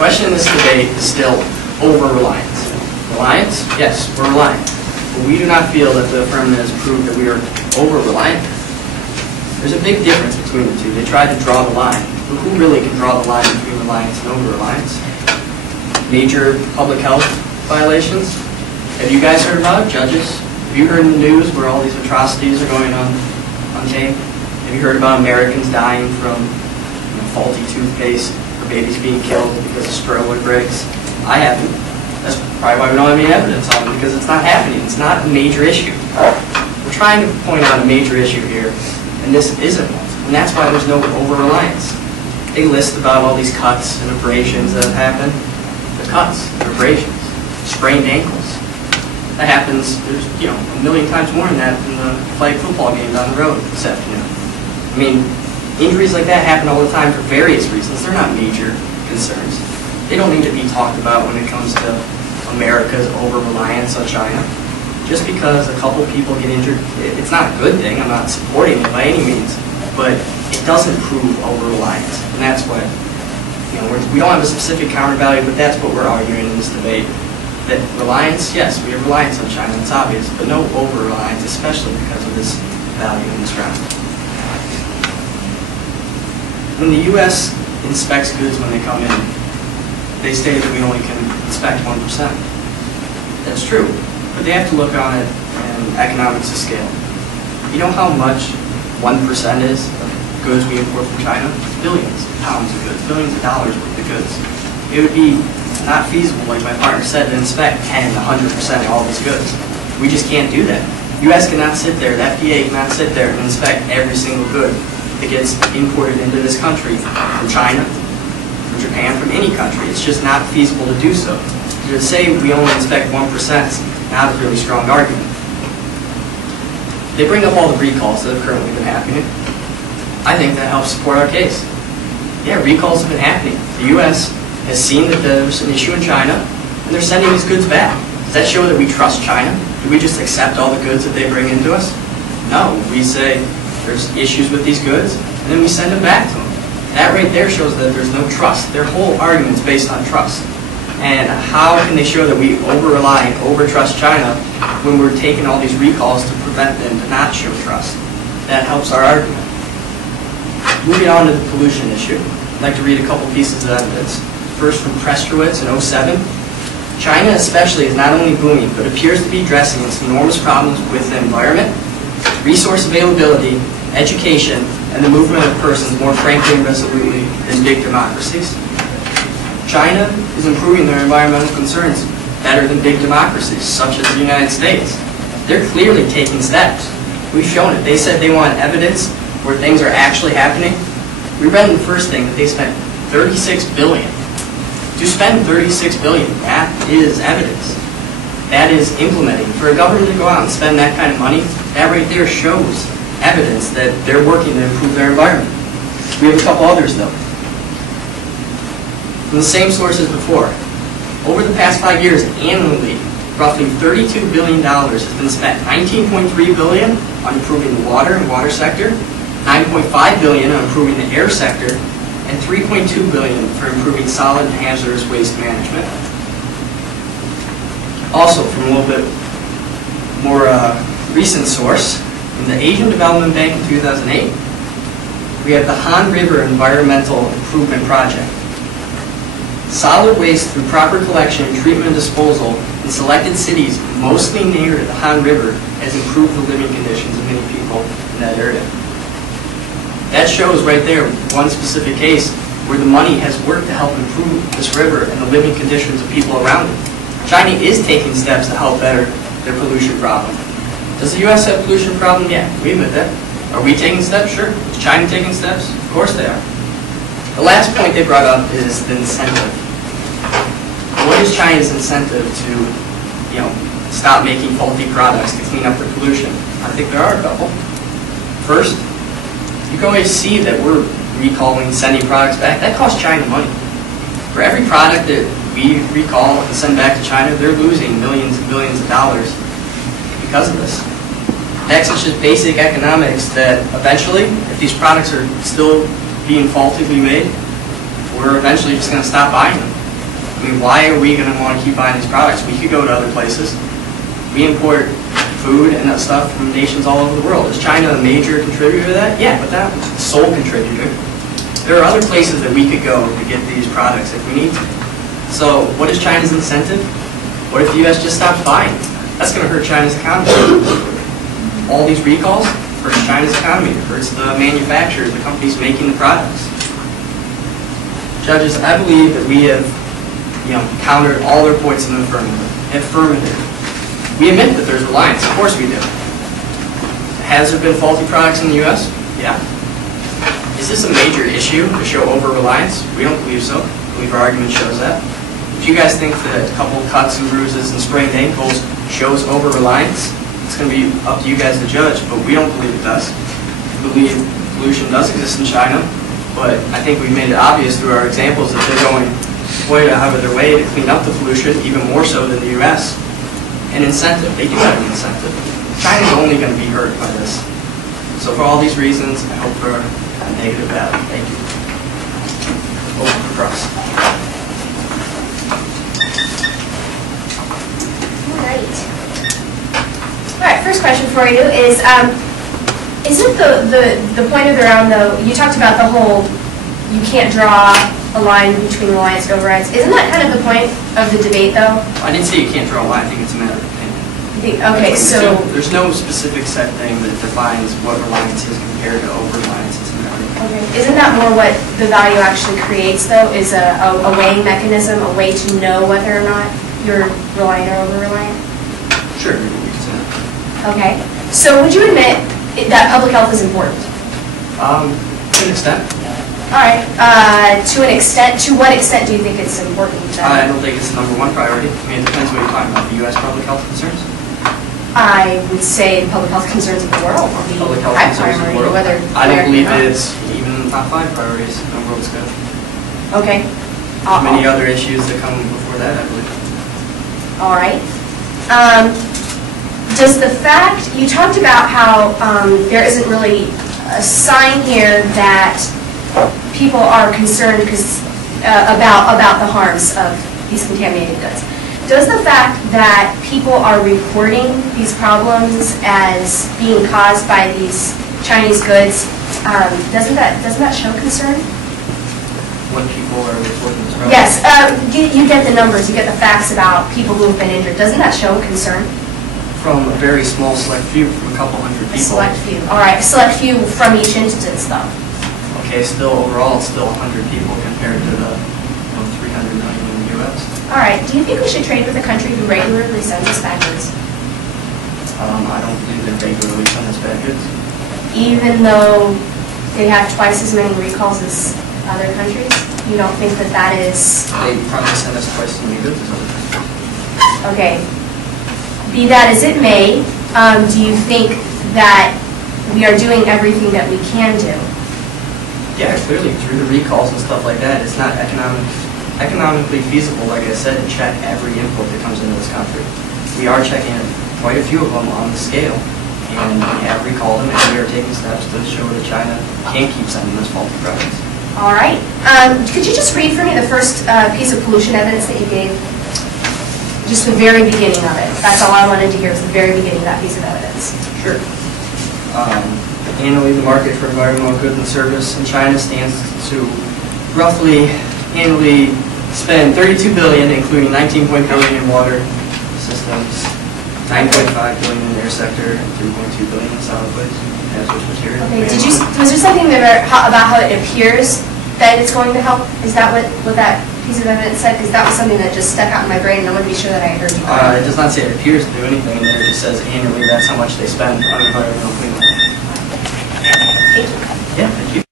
question in this debate is still over-reliance. Reliance? Yes, we're reliant. But we do not feel that the affirmative has proved that we are over-reliant. There's a big difference between the two. They tried to draw the line. But who really can draw the line between reliance and over-reliance? Major public health violations? Have you guys heard about it, judges? Have you heard in the news where all these atrocities are going on tape? Have you heard about Americans dying from faulty toothpaste or babies being killed because a stroller breaks? I haven't. That's probably why we don't have any evidence on it, because it's not happening. It's not a major issue. We're trying to point out a major issue here, and this isn't one. And that's why there's no over-reliance. They list about all these cuts and abrasions that have happened. The cuts, the abrasions, sprained ankles. That happens, there's a million times more than that in the flag football game down the road this afternoon. I mean, injuries like that happen all the time for various reasons. They're not major concerns. They don't need to be talked about when it comes to America's over-reliance on China. Just because a couple people get injured, it's not a good thing. I'm not supporting it by any means, but it doesn't prove over-reliance. And that's what, we don't have a specific counter value, but that's what we're arguing in this debate. That reliance, yes, we have reliance on China, it's obvious, but no over-reliance, especially because of this value in this round. When the U.S. inspects goods when they come in, they state that we only can inspect 1%. That's true, but they have to look on it in economics of scale. You know how much 1% is of goods we import from China? Billions of pounds of goods, billions of dollars worth of goods. It would be not feasible, like my partner said, to inspect 10, 100% of all these goods. We just can't do that. U.S. cannot sit there, the FDA cannot sit there and inspect every single good that gets imported into this country from China, from Japan, from any country. It's just not feasible to do so. To say we only inspect 1% is not a really strong argument. They bring up all the recalls that have currently been happening. I think that helps support our case. Yeah, recalls have been happening. The U.S. has seen that there's an issue in China, and they're sending these goods back. Does that show that we trust China? Do we just accept all the goods that they bring into us? No. We say there's issues with these goods, and then we send them back to them. That right there shows that there's no trust. Their whole argument is based on trust. And how can they show that we over-rely and over-trust China when we're taking all these recalls to prevent them to not show trust? That helps our argument. Moving on to the pollution issue, I'd like to read a couple pieces of evidence. First from Prestrowitz in 2007. China especially is not only booming, but appears to be addressing some enormous problems with the environment, resource availability, education, and the movement of persons more frankly and resolutely than big democracies. China is improving their environmental concerns better than big democracies, such as the United States. They're clearly taking steps. We've shown it. They said they want evidence where things are actually happening. We read in the first thing that they spent $36 billion. To spend $36 billion, that is evidence. That is implementing. For a government to go out and spend that kind of money, that right there shows evidence that they're working to improve their environment. We have a couple others though. From the same sources before. Over the past 5 years, annually, roughly $32 billion has been spent. $19.3 billion on improving the water and water sector, $9.5 billion on improving the air sector, and $3.2 billion for improving solid and hazardous waste management. Also, from a little bit more recent source, from the Asian Development Bank in 2008, we have the Han River Environmental Improvement Project. Solid waste through proper collection, treatment, and disposal in selected cities, mostly near the Han River, has improved the living conditions of many people in that area. That shows right there one specific case where the money has worked to help improve this river and the living conditions of people around it. China is taking steps to help better their pollution problem. Does the U.S. have a pollution problem? Yeah, we admit that. Are we taking steps? Sure. Is China taking steps? Of course they are. The last point they brought up is the incentive. What is China's incentive to, stop making faulty products to clean up their pollution? I think there are a couple. First, you can always see that we're recalling, sending products back. That costs China money. For every product that we recall and send back to China, they're losing millions and billions of dollars because of this. That's just basic economics that eventually, if these products are still being faultily made, we're eventually just going to stop buying them. I mean, why are we going to want to keep buying these products? We could go to other places. We import food and that stuff from nations all over the world. Is China a major contributor to that? Yeah, but not the sole contributor. There are other places that we could go to get these products if we need to. So what is China's incentive? What if the U.S. just stops buying? That's going to hurt China's economy. All these recalls hurts China's economy. It hurts the manufacturers, the companies making the products. Judges, I believe that we have countered all their points in the affirmative. We admit that there's reliance. Of course we do. Has there been faulty products in the U.S.? Yeah. Is this a major issue to show over-reliance? We don't believe so. I believe our argument shows that. If you guys think that a couple cuts and bruises and sprained ankles shows over-reliance, it's going to be up to you guys to judge, but we don't believe it does. We believe pollution does exist in China, but I think we've made it obvious through our examples that they're going way out of their way to clean up the pollution, even more so than the U.S. An incentive. They do have an incentive. China's only going to be hurt by this. So for all these reasons, I hope for a negative ballot. Thank you. Open for cross. All right, first question for you is, isn't the point of the round, though, you talked about the whole, you can't draw a line between reliance and overrides. Isn't that kind of the point of the debate, though? I didn't say you can't draw a line. I think it's a matter of opinion. Okay, so... There's no specific set thing that defines what reliance is compared to over-reliance. It's a matter of opinion. Okay. Isn't that more what the value actually creates, though, is a weighing mechanism, a way to know whether or not you're reliant or over-reliant? Sure, we can say that. Okay. So would you admit that public health is important? To an extent. All right. To an extent. To what extent do you think it's important? I don't think it's the #1 priority. I mean, it depends what you're talking about. The U.S. public health concerns? I would say the public health concerns of the world will be Public health high concerns of the priority, world. whether I don't believe it's even in the top 5 priorities. The world's good. Okay. There's many other issues that come before that, I believe. All right. Does the fact, you talked about how there isn't really a sign here that people are concerned about the harms of these contaminated goods. Does the fact that people are reporting these problems as being caused by these Chinese goods, doesn't that show concern? When people are reporting this problem? Yes, you get the numbers, you get the facts about people who have been injured. Doesn't that show concern? From a very small select few, from a couple hundred people. A select few. All right, a select few from each instance, though. Okay, still overall, it's still 100 people compared to the 300 million in the U.S. All right, do you think we should trade with a country who regularly sends us bad goods? I don't believe they regularly send us bad goods. Even though they have twice as many recalls as other countries? You don't think that that is... They probably send us twice as many goods as other countries. Okay. Be that as it may, do you think that we are doing everything that we can do? Yeah, clearly through the recalls and stuff like that, it's not economically feasible, like I said, to check every input that comes into this country. We are checking quite a few of them on the scale, and we have recalled them, and we are taking steps to show that China can't keep sending us faulty products. All right. Could you just read for me the first piece of pollution evidence that you gave? Just the very beginning of it. That's all I wanted to hear, is the very beginning of that piece of evidence. Sure. Annually, the market for environmental goods and service in China stands to roughly annually spend $32 billion, including $19 billion in water systems, $9.5 billion in the air sector, and $3.2 billion in solid waste, hazardous material. Okay. Was there something about how it appears that it's going to help? Is that what that piece of evidence said? Because that was something that just stuck out in my brain, and I want to be sure that I heard you. It does not say it appears to do anything in there. It just says annually that's how much they spend on environmental cleanup. Thank you. Yeah, thank you.